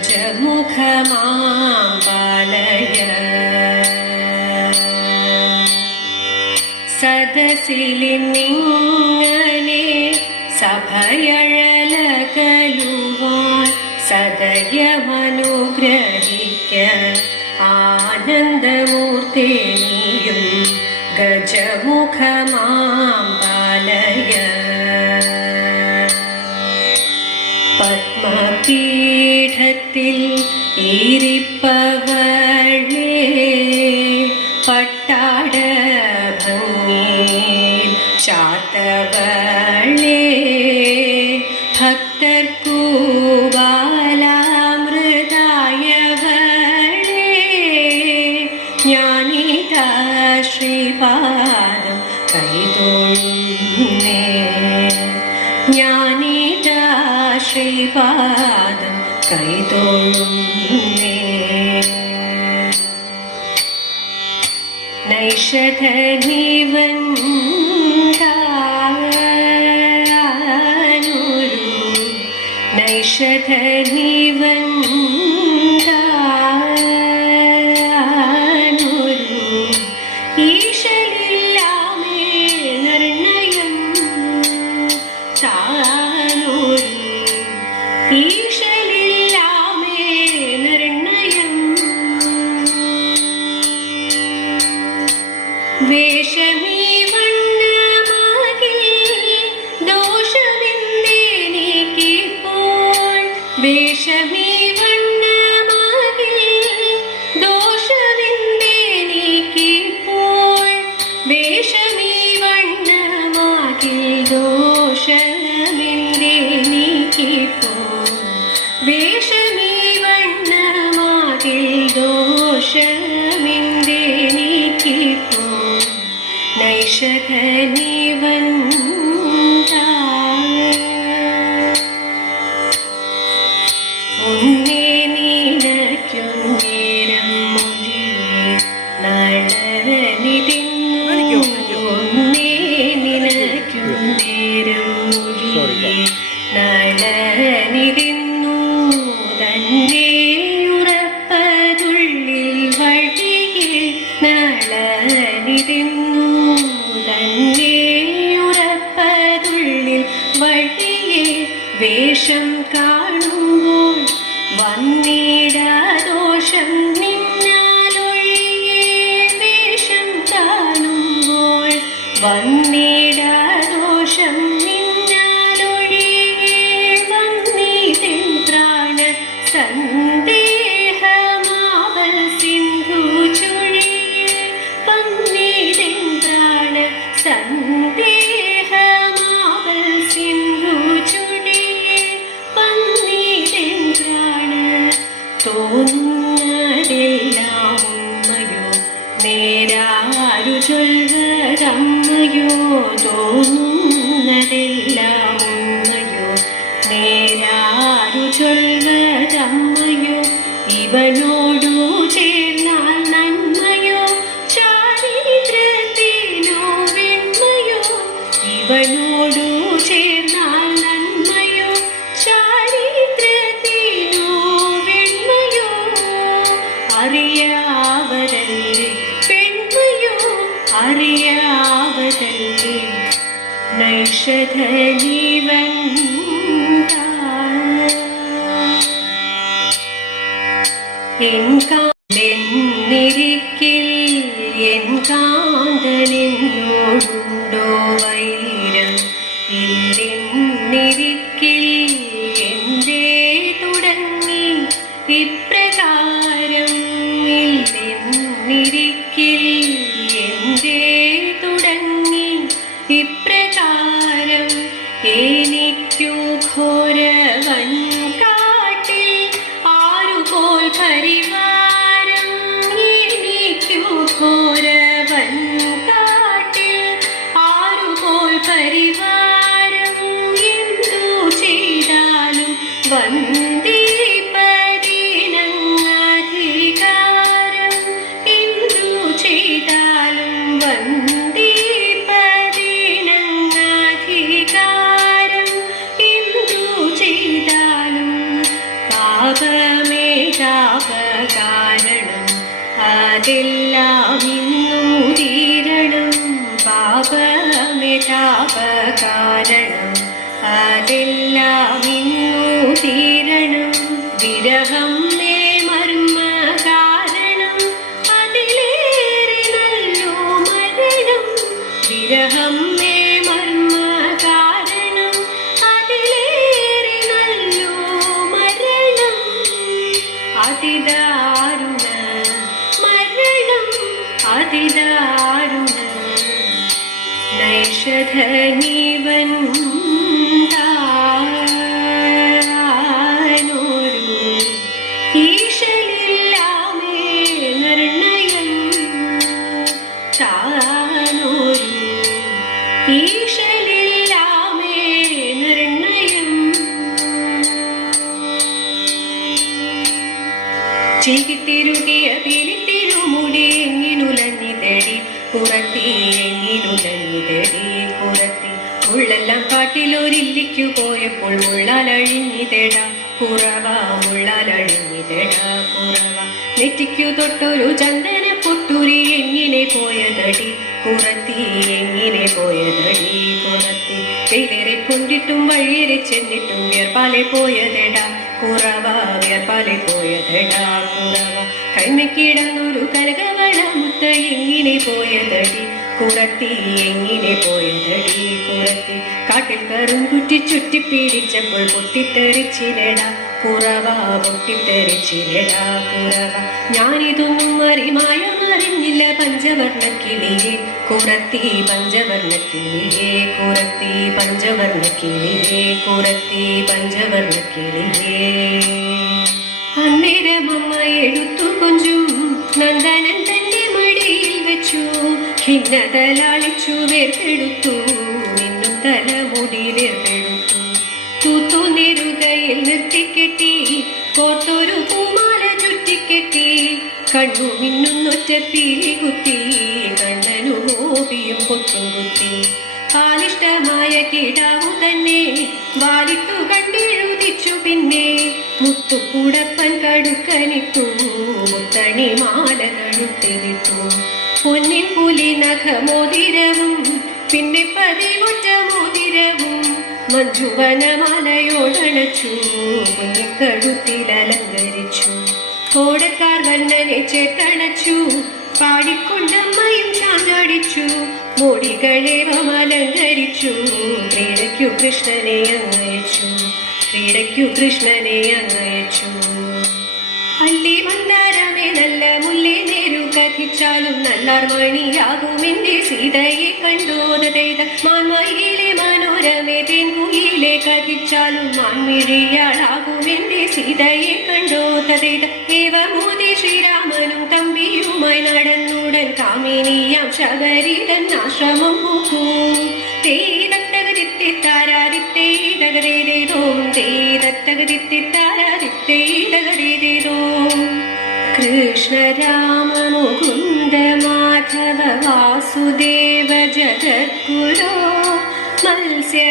ഗജമുഖമാം പാലയ. സദസിലിന്നിങ്ങനെ സഭയഴലകലുവാൻ സദയമനുഗ്രഹിക്ക ആനന്ദമൂർത്തേ നീയും ഗജമുഖമാം പാലയ. പത്മപീഠത്തിൽ ഇരിപ്പവളേ പട്ടാട ഭംഗിയിൽ ചാത്തവളേ ഭക്തർക്കു ബാലാമൃതായവളേ ജ്ഞാനിതാ ശ്രീപാദം കൈതൊഴുന്നേ. ജ്ഞാനിതാ ശ്രീപാദം കൈതൊഴുന്നേ. നൈഷധനിവന്താനൊരു നൈഷധനിവന്താനൊരു ഈശലില്ലാമേ നിർണയം താനൊരു ഈശലില്ലാമേ നിർണയം. വേഷമീ വണ്ണമാകിൽ ദോഷമെന്തെനിക്കിപ്പോൾ. വേഷമീ വണ്ണമാകിൽ ദോഷമെന്തെനിക്കിപ്പോൾ. വേഷമീ വണ്ണമാകിൽ ദോഷമെന്തെനിക്കിപ്പോൾ. വേഷമീ വണ്ണമാകിൽ ദോഷമെന്തെനിക്കിപ്പോൾ. നൈഷധനിവന്താ ഒന്നേ നിനയ്ക്കുന്നേരം മൊഴിയെ നടനിതിന്നു. ഒന്നേ നിനയ്ക്കുന്നേരം മൊഴിയെ നടനിതിന്നു. തന്നെ ഉറപ്പതുള്ളിൽ വഴിയിൽ നടനിതിന്നു. തന്നെ ഉറപ്പതുള്ളിൽ വഴിയെ വേഷം കാണുമ്പോൾ വന്നിടാദോഷം നിന്നാലൊഴിയെ. വേഷം കാണുമ്പോൾ വന്നിടാദോഷം നിന്നാലൊഴിയെ. വന്നിതെൻ പ്രാണ സന്ദേഹമാവൽ സിന്ധു ചുഴിയെ. വന്നിതെൻ പ്രാണ സന്ദേഹമാവൽ സിന്ധു ചുഴിയെ. വന്നിതെൻ പ്രാണ തോന്നുന്നതെല്ലാം ഉമ്മയോ നേരാരു ചൊൽവതമ്മയോ. തോന്നുന്നതെല്ലാം ഉമ്മയോ നേരാരു ചൊൽവതമ്മയോ. ഇവനോടു ചേർന്നാൽ നന്മയോ ചാരിത്രത്തിനോ വെണ്മയോ. ഇവനോടു ചേർന്നാൽ നന്മയോ ചാരിത്രത്തിനോ വെണ്മയോ. അറിയാവതല്ലേ പെൺമയോ അറിയാവതല്ലേ. നൈഷധനിവന്താ എൻ കാന്തനിരിക്കിൽ എൻ കാന്തനെന്നോടുണ്ടോ വൈരം. ഇല്ലെന്നിരിക്കിൽ എന്തേ തുടങ്ങി ഇപ്രകാരം. ഇല്ലെന്നിരിക്കിൽ എന്തേ തുടങ്ങി ഇപ്രകാരം. എനിക്കു ഘോരവൻ കാട്ടിൽ ആരുപോൽ പരിവാരം. എനിക്കു ഘോരവൻ കാട്ടിൽ ആരുപോൽ പരിവാരം. എന്തു ചെയ്താലും വന്ദീപദീനങ്ങൾ പാപമേ താപകാരണം അതെല്ലാം ഇന്നു തീരണം. പാപമേ താപകാരണം അതെല്ലാം ഇന്നു തീരണം. വിരഹം മേ മർമ്മ കാരണം അതിലേറെ നല്ലോ മരണം. വിരഹം മേ മർമ്മ കാരണം അതിലേറെ നല്ലോ മരണം. അതിദാരുണ മരണം അതിദാരുണ നൈഷധനീവൻ ഈശലില്ലാമേ നിർണയം താനോരു ഈശലില്ലാമേ നിർണയം. ചീകിത്തിരുകിയ പിലിത്തിരുമുടി എങ്ങിനുലഞ്ഞിതടി കുറത്തി എങ്ങിനുലഞ്ഞിതടി കുറത്തി. മുള്ളെല്ലാം കാട്ടിലൊരില്ലിക്കു പോയപ്പോൾ മുള്ളാലഴിഞ്ഞിതേടാ കുറവ മുള്ളാലഴിഞ്ഞിതേടാ കുറവ. നെറ്റിക്കു തൊട്ടൊരു ചന്ദന പൊട്ടുരി എങ്ങിനെ പോയതടി കുറത്തി എങ്ങിനെ പോയതടി കുറത്തി. വെയിലേറെ കൊണ്ടിട്ടും വഴിയേറെ ചെന്നിട്ടും വിയർപ്പാലെ പോയതെടാ കുറവ വിയർപ്പാലെ പോയതെടാ കുറവ. കൈമക്കിടന്നൊരു കനകവള മുത്ത എങ്ങിനെ പോയതടി കുറത്തി എങ്ങിനെ പോയതടി കുറത്തി. കാട്ടിൽ കറുംകുറ്റി ചുറ്റിപ്പിടിച്ചപ്പോൾ പൊട്ടിത്തെറിച്ചിരടാ കുറവ പൊട്ടിത്തെറിച്ചിരടാ കുറവ. ഞാനിതൊന്നും അറിഞ്ഞില്ല പഞ്ചവർണ്ണക്കിളിയെ കുറത്തി പഞ്ചവർണ്ണക്കിളിയെ കുറത്തി പഞ്ചവർണ്ണക്കിളിയെ കുറത്തി പഞ്ചവർണ്ണക്കിളിയെ. അന്നേരമമ്മ എടുത്തു കൊഞ്ചും നന്ദനൻ തന്റെ മടിയിൽ വെച്ചു ഖിന്നതലാളിച്ചു വേർപെടുത്തു നിന്നും തലമുടി വേർപെടുത്തു. തൂത്തു നെറുകയിൽ നിർത്തിക്കെട്ടി കോർത്തൊരു പൂമാല ചുറ്റിക്കെട്ടി കണ്ണു മിന്നുന്നൊറ്റ പീലി കുത്തി കണ്ണനു ഗോപിയും കൊത്തും കുത്തി. കാലിഷ്ടമായ കിടാവു തന്നെ വാലിട്ടു കണ്ടെഴുതിച്ചു പിന്നെ മുത്തുകൂടപ്പൻ കടുക്കനിട്ടു മുത്തണി മാല കഴുത്തിലിട്ടു. പൊന്നിൻ പുലി നഖമോതിരവും പിന്നെ പതിവൊറ്റ മോതിരവും മഞ്ജുവനമാലയോടണച്ചു കുഞ്ഞിക്കഴുത്തിലലങ്കരിച്ചു. കോടക്കാർ വർണ്ണനെ ചേർത്തണച്ചു പാടിക്കൊണ്ടമ്മയും ചാഞ്ചാടിച്ചു. മോടികളേവം അലങ്കരിച്ചു ക്രീഡയ്ക്കു കൃഷ്ണനെ അങ്ങയച്ചു ക്രീഡയ്ക്കു കൃഷ്ണനെ അങ്ങയച്ചു. അല്ലി മന്ദാരമേ നല്ല മുല്ലേ നേരു കഥിച്ചാലും നല്ലാർ മണിയാകും എന്റെ സീതയെ കണ്ടോതെയ്ത മാൻമയിലെ മനോരമേ തെൻകുയിലെ കഥിച്ചാലും മാൻമിഴിയാളാകും എന്റെ സീതയെ കണ്ടോതെയ്ത. ഏവമോദി ശ്രീരാമനും തമ്പിയുമായി നടന്നുടൻ കാമിനിയാം ശബരിതൻ ആശ്രമം പോക്കൂ. കൃഷ്ണ രാമ മുകുന്ദ മാധവ വാസുദേവ ജഗദ്ഗുരോ മത്സ്യ